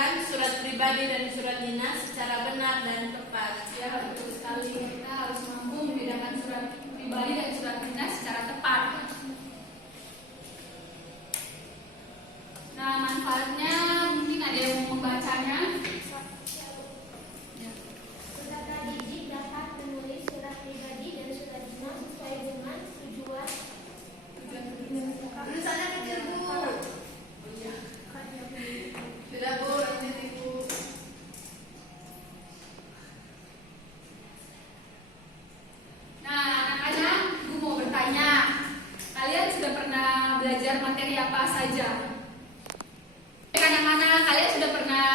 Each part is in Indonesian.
membedakan surat pribadi dan surat dinas secara benar dan tepat. Ya, betul sekali. Kita harus mampu membedakan surat pribadi dan surat dinas secara tepat. Nah, manfaatnya mungkin ada yang mau membacanya. Peserta didik dapat menulis surat pribadi dan surat dinas sesuai dengan tujuan. Tulisannya kecil, Bu. Sudah, Bu, lanjut Ibu. Nah, anak-anak, Ibu mau bertanya, kalian sudah pernah belajar materi apa saja? Anak-anak, kalian sudah pernah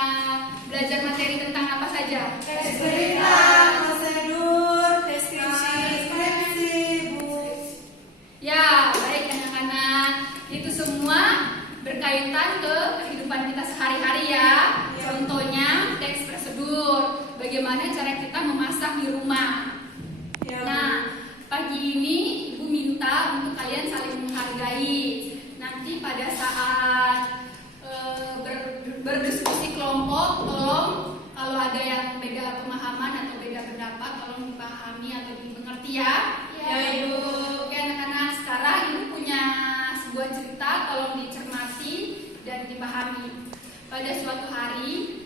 belajar materi tentang apa saja? Cerita, prosedur, deskripsi, Bu. Ya, baik anak-anak. Itu semua berkaitan ke kehidupan kita sehari-hari ya. Contohnya teks prosedur. Bagaimana cara kita memasak di rumah. Nah, pagi ini Ibu minta untuk kalian saling menghargai. Nanti pada saat berdiskusi kelompok, tolong kalau ada yang beda pemahaman atau beda pendapat, tolong dipahami atau dimengerti ya. Ya, Ibu. Oke anak-anak, sekarang Ibu punya sebuah cerita, tolong dicermati dan dipahami. Pada suatu hari,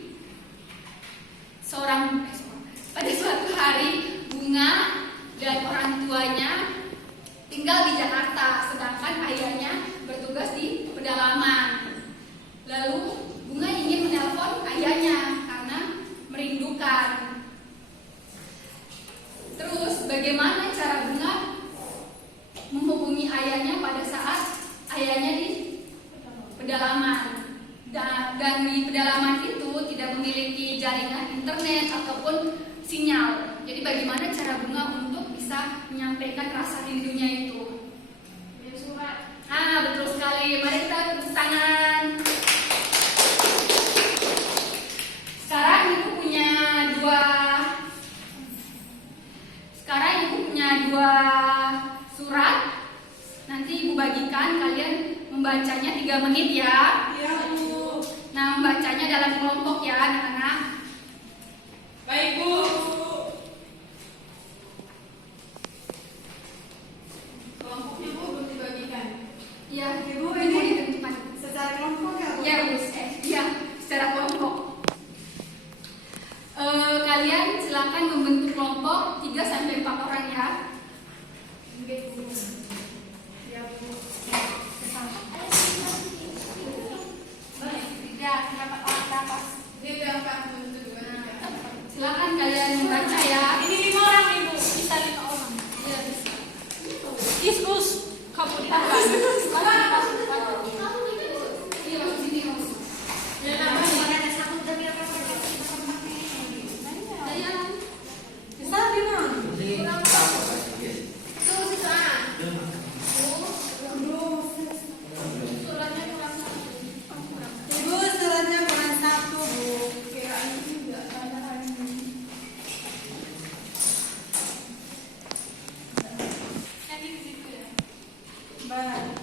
pada suatu hari Bunga dan orang tuanya tinggal di Jakarta, sedangkan ayahnya bertugas di pedalaman. Lalu Bunga ingin menelpon ayahnya karena merindukan. Terus bagaimana cara Bunga menghubungi ayahnya pada saat ayahnya di pedalaman? Dan di pedalaman itu tidak memiliki jaringan internet ataupun sinyal. Jadi bagaimana cara Bunga untuk bisa menyampaikan rasa rindunya itu? Surat. Betul sekali. Mari kita tepuk tangan. Sekarang Ibu punya dua surat. Nanti Ibu bagikan, kalian membacanya 3 menit ya. Iya, Bu. Nah, membacanya dalam kelompok ya anak-anak. Baik, Bu. Kelompoknya, Bu, belum dibagikan. Iya, Ibu, ini ditentukan. secara kelompok ya, Bu? Ya, Bu. Iya, secara kelompok. Kalian silakan membentuk kelompok 3-4 orang ya. Oke, Bu. Ya, Bu. Dia gampang untuk juga. Silakan kalian membaca ya. Ini 5 orang, Ibu. Bisa 5 orang. Iya, bisa. Iskus, kamu di depan. Iya, sini, Mas. Ya, namanya. Saya Bisa di mana? Tuh, di sana. suratnya kurang satu. Ibu, suratnya kurang 1, Bu. Kirain juga. Nanti di situ ya. Baik.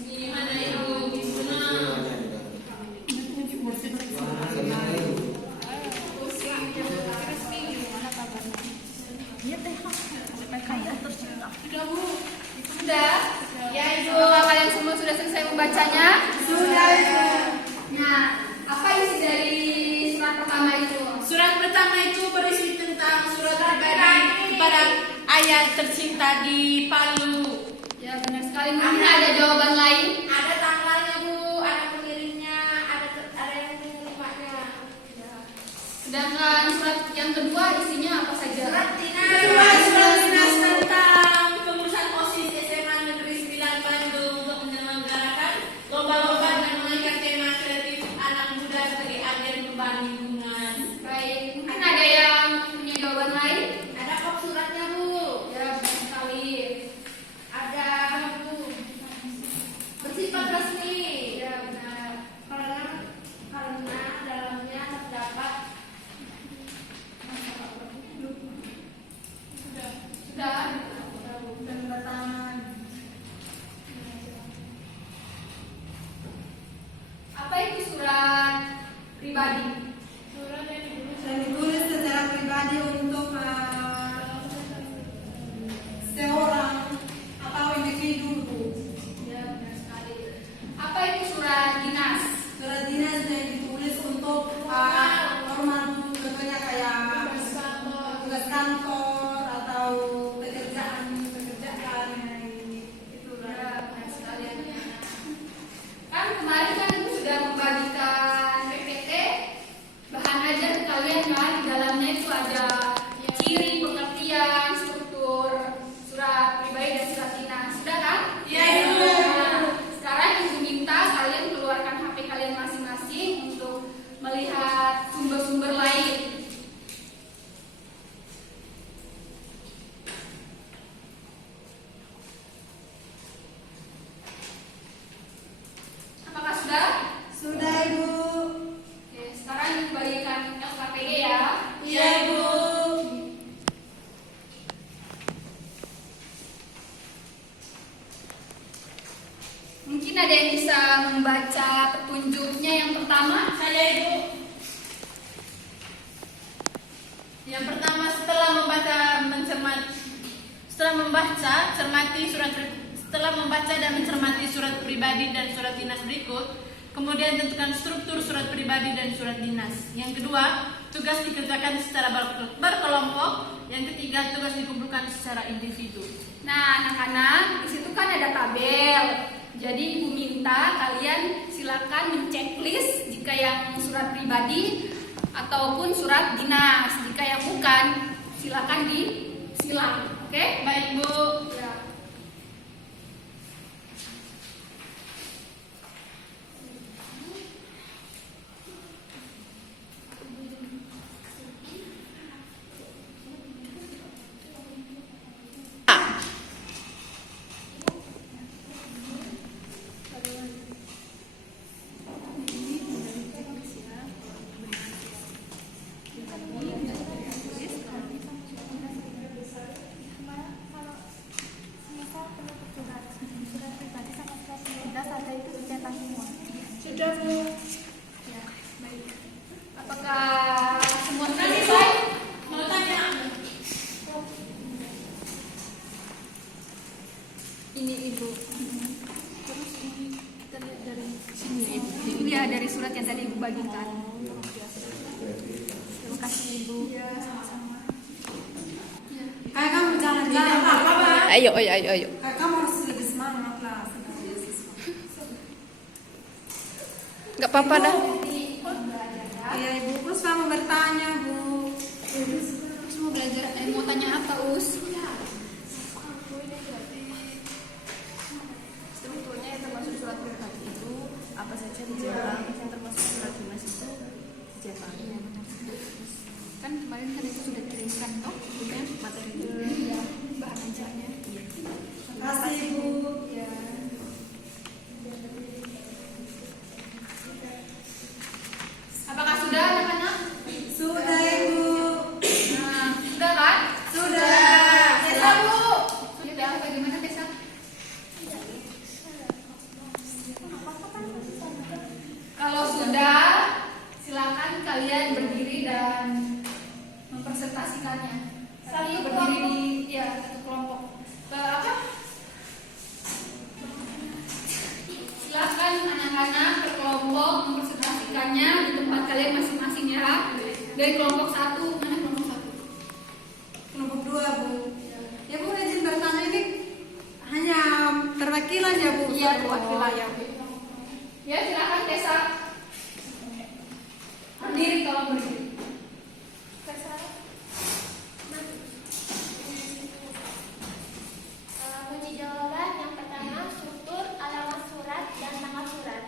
Gimana, Ibu? Gimana? Sudah, Bu. Sudah. Ya, Ibu. Kalian semua sudah selesai membacanya? Sudah, Ibu. Nah, apa isi dari surat pertama itu? Surat pertama itu berisi tentang surat pribadi kepada ayah tercinta di Palu. Ya, benar sekali. Mungkin ada jawaban lain. Ada tanggalnya, Bu, ada pengirimnya, ada yang menerimanya. Sedangkan surat yang kedua isinya apa saja? Surat dinas tentang pengurusan OSIS SMA Negeri 9 Bandung untuk menyelenggarakan lomba-lomba dan mengangkat tema kreatif anak muda sebagai agen perubahan lingkungan. Baik, mungkin ada yang punya jawaban lain? Ada kok suratnya, Bu. Ya, benar sekali. Ada, Bu. Bersifat resmi. Ya, benar. Karena dalamnya terdapat kantor atau pekerjaan itu Ya, benar sekali ya. Kan kemarin kan Ibu sudah membagikan PPT bahan ajar ke kalian kan, di dalamnya itu ada ciri, pengertian, struktur surat pribadi dan surat dinas. Sudah kan? Iya, Ibu. Nah, sekarang Ibu minta kalian keluarkan HP kalian masing-masing untuk melihat sumber-sumber lain. Apakah sudah? sudah Ibu. Oke, sekarang Ibu bagikan LKPD ya. Iya, Ibu. Mungkin ada yang bisa membaca petunjuknya yang pertama. Saya, Ibu. Yang pertama, setelah membaca dan mencermati surat pribadi dan surat dinas berikut, kemudian tentukan struktur surat pribadi dan surat dinas. Yang kedua, tugas dikerjakan secara berkelompok. Yang ketiga, tugas dikumpulkan secara individu. Nah, anak-anak, di situ kan ada tabel. Jadi Ibu minta kalian silakan menceklis jika yang surat pribadi ataupun surat dinas. Jika yang bukan, silakan disilang. Oke? Baik, Bu. Ya. Sudah, Bu. Ya, baik. Apakah semua sudah selesai? Mau tanya? Ini Ibu. Terus ini kita lihat dari sini. Iya, dari surat yang tadi Ibu bagikan. Terima kasih Ibu. Ya, sama-sama. Ya. Kayak kamu jalan-jalan. Ayo. Kayak kamu harus lebih semangat lah. Gak apa-apa dah. Iya Ibu, terus kamu bertanya Bu. Terus mau belajar, mau tanya apa, Us? Strukturnya yang termasuk surat pribadi itu apa saja dicetak, yang termasuk surat dinas itu dicetak. Kan kemarin kan itu sudah kirimkan toh, punya materinya, ya, bahan ajarnya. Terima kasih Ibu. Ya. Apakah sudah anak-anak? Sudah Ibu. Nah, sudah kan? Sudah. Tessa, Bu. Sudah, bagaimana Tessa? Kalau sudah, silakan kalian berdiri dan mempresentasikannya. Saling berdiri di satu kelompok. Apa? Silakan anak-anak berkelompok mempresentasikannya di tempat kalian masing-masing ya. Dari kelompok 1, mana kelompok 1? Kelompok 2 Bu. Ya Bu, izin bertanya ini hanya perwakilan ya Bu? Iya, Oh, perwakilan. ya Bu. Ya, silakan Tessa. Berdiri kalau berdiri. Kunci jawaban yang pertama, struktur, alamat surat, dan tanggal surat.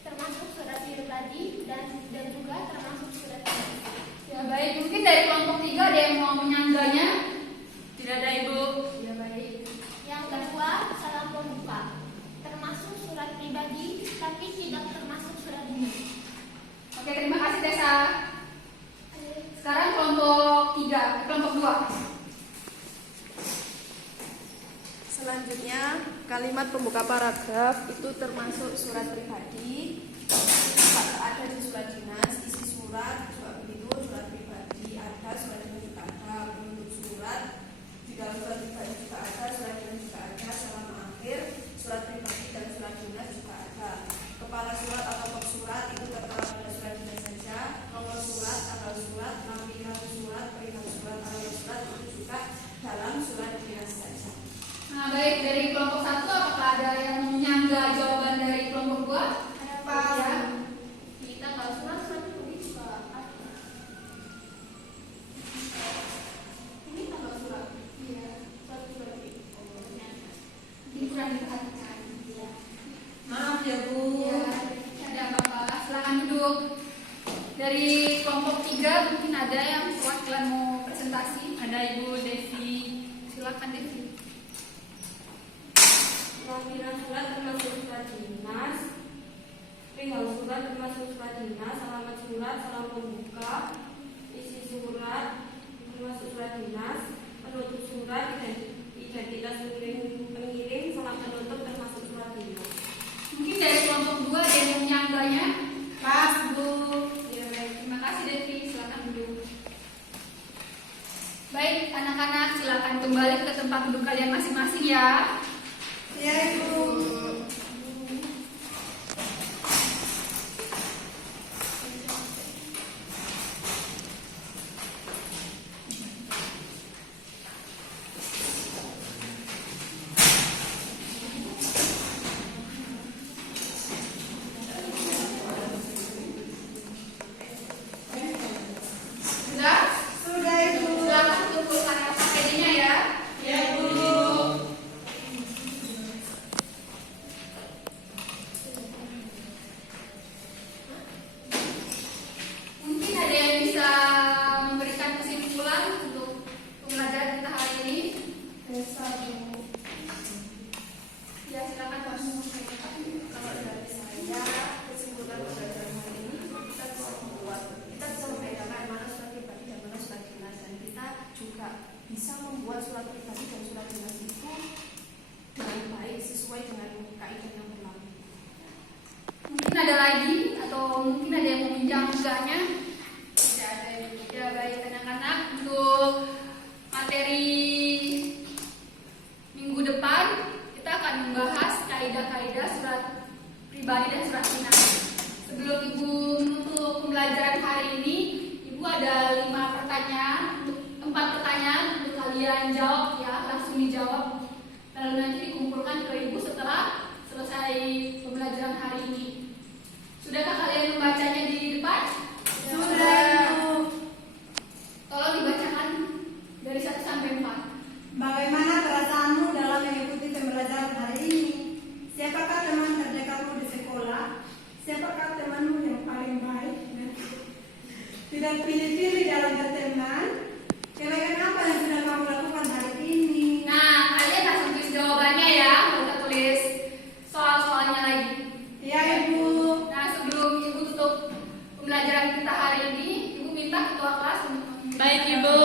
Termasuk surat pribadi dan juga termasuk surat dinas. Ya baik, mungkin dari kelompok 3 ada yang mau menyangganya? Tidak ada, Ibu. Ya baik. Yang kedua, salam pembuka. Termasuk surat pribadi, tapi tidak termasuk surat dinas. Oke, terima kasih Tessa. Sekarang kelompok 3, kelompok 2. Selanjutnya kalimat pembuka paragraf itu termasuk surat pribadi, ada di surat dinas, isi surat juga begitu, surat pribadi ada, surat dinas juga ada, bentuk surat di dalam surat pribadi juga ada, surat dinas juga ada, selama akhir surat pribadi dan surat dinas juga ada. Kepala surat atau kop surat itu tertera pada surat dinas saja, nomor surat, tanggal surat, nama pilihan surat, perihal surat, alamat surat ada yang menyangga jawaban dari kelompok 2? Pas. Ya. Kita kalau surat ini juga ada. Ini tanggal surat. Iya. Surat pribadi. Ini kurang diperhatikan. Iya. Maaf ya Bu. Ya, ada apa-apa. Silakan duduk. Dari kelompok 3 mungkin ada yang perwakilan mau presentasi. Ada Ibu Devi. Silakan Devi. Lampiran surat termasuk surat dinas, perihal surat termasuk surat dinas, alamat surat, salam pembuka, isi surat termasuk surat dinas, penutup surat, identitas pengirim, salam penutup termasuk surat dinas. Mungkin dari kelompok 2 ada yang menyangganya. Pas Bu. Ya, baik. Terima kasih Devi. Silakan duduk. Baik, anak-anak silakan kembali ke tempat duduk kalian masing-masing ya. Ya Ibu. Sudah? Sudah Ibu. Silakan kumpulkan SKD-nya ya. Ya Bu. Mungkin ada yang bisa memberikan kesimpulan untuk pembelajaran kita hari ini. Ya, silakan Pak. Kalau dari saya, kesimpulan pembelajaran hari ini kita bisa membedakan mana surat pribadi dan mana surat dinas, dan kita juga bisa membuat surat pribadi dan surat dinas itu dengan baik sesuai dengan kaidah yang berlaku. Mungkin ada lagi atau mungkin ada yang meminjam enggaknya? Tidak ada yang Ya, baik anak-anak, untuk materi minggu depan kita akan membahas kaidah-kaidah surat pribadi dan surat dinas. Sebelum Ibu menutup pembelajaran hari ini, Ibu ada 4 pertanyaan untuk kalian jawab ya, langsung dijawab. Lalu nanti dikumpulkan ke Ibu setelah selesai pembelajaran hari ini. Sudahkah kalian membacanya di depan? Sudah Ibu. Tolong dibacakan dari 1 sampai 4. Bagaimana perasaanmu dalam mengikuti pembelajaran hari ini? Siapakah teman terdekatmu di sekolah? Siapakah temanmu yang paling baik? Tidak pilih-pilih dalam berteman. Kebaikan apa yang sudah kamu lakukan hari ini? Nah, kalian langsung tulis jawabannya ya, nggak usah tulis soal-soalnya lagi. Ya Ibu. Nah, sebelum Ibu tutup pembelajaran kita hari ini, Ibu minta ketua kelas untuk Baik Ibu.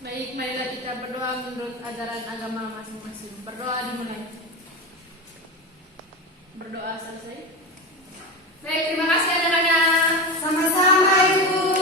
Baik, marilah kita berdoa menurut ajaran agama masing-masing. Berdoa dimulai. Berdoa selesai. Baik, terima kasih anak-anak. Sama-sama Ibu.